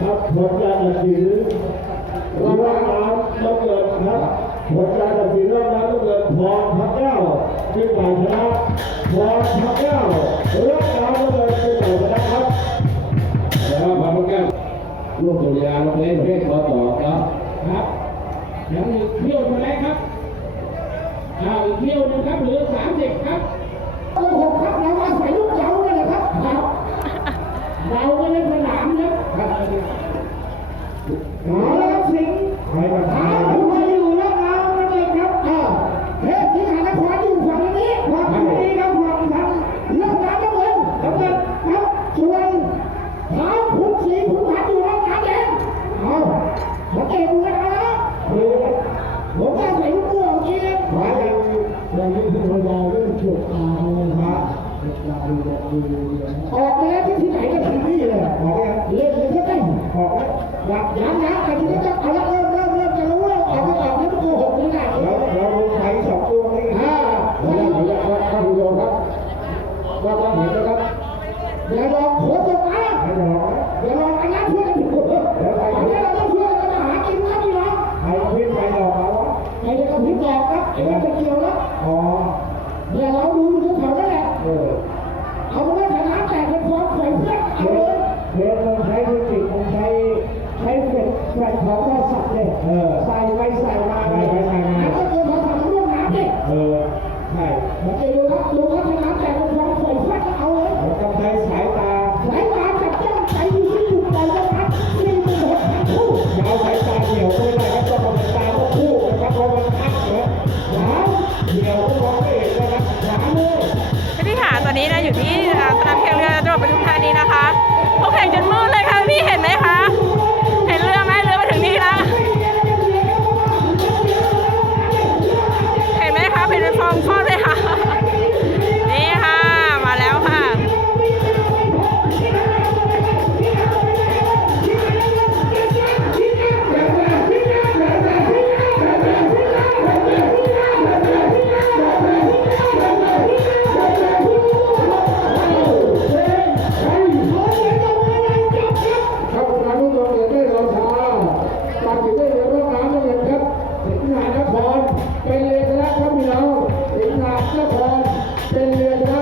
ครับผลการตัดสินว่าน้ำต้องเกิดครับผลการตัดสินว่าน้ำต้องเกิดพรพระเจ้าเป็นฝ่ายชนะพร ลูกตุยาลูกเล่นเรียกขอต่อครับครับยังอีกเที่ยวมาแล้วครับอ้าวอีกเที่ยวหนึงครับเหลือสามสิบครับโอ้โหครับเราอาศัยลูกเยาว์นี่แหละครับครับเราไม่เล่นสนามนะครับเอาละครับสิงห์ ใครมา เอา ทำ มาอยู่แล้วเอานั่นเองครับอ้าวเทพที่หานครอยู่ฝั่งนี้ฝั่งนี้ครับฝั่งทางเรื่องน้ำน้ำเงินน้ำเงินครับส่วนเท้าขุนศรีขุนพันอยู่แล้วน้ำแดงเอาสังเกตดูนะครับ คือ ผมว่าใส่ลูกบัวเมื่อกี้นะ หมายถึงอย่างนี้คือพยาเรื่ ออกแล้วที่ที่ไหนก็ที่นี่เลยออกแล้วเล่นเลยแค่ได้ออกแล้วหลับยั้งยั้งไอ้ที่นี่ก็เอาละเริ่มเริ่มเริ่มจะรู้แล้วออกไม่ออกนี่มันโกหกไม่ได้แล้วเราลงไทยสองตัวนี่อ่าขออนุญาตขออนุญาตครับท่านผู้ชมครับว่าเรามเห็นนะครับอย่าลองโคตรมาให้ดอกนะอย่าลองอันนั้นช่วยกันดูอันนี้เราต้องช่วยกันหากินนะพี่น้องใครพิมพ์ไปดอกเอาวะไอ้เด็กกับพี่บอกครับไอ้เด็กจะเกี่ยว เออ ใส่ไปใส่มาใส่ไปใส่มา แล้วก็เดินมาทำร่วมน้ำเนี่ยเออ ใช่มันจะดูครับดูครับแถวน้ำแตกเป็นฟองใส่เพื่อนเอาเลยเราต้องใช้สายตาสายตาจับจ้องใจอยู่ที่จุดใดนะครับนี่เป็นหกพันคู่ยาเอาสายตาเดี่ยวไม่ได้ครับต้องเอาสายตาต้องคู่นะครับเพราะมันทับนะสามเดี่ยวก็มองไม่เห็นนะครับสามเลย พี่ที่หาตอนนี้นะอยู่ที่ ง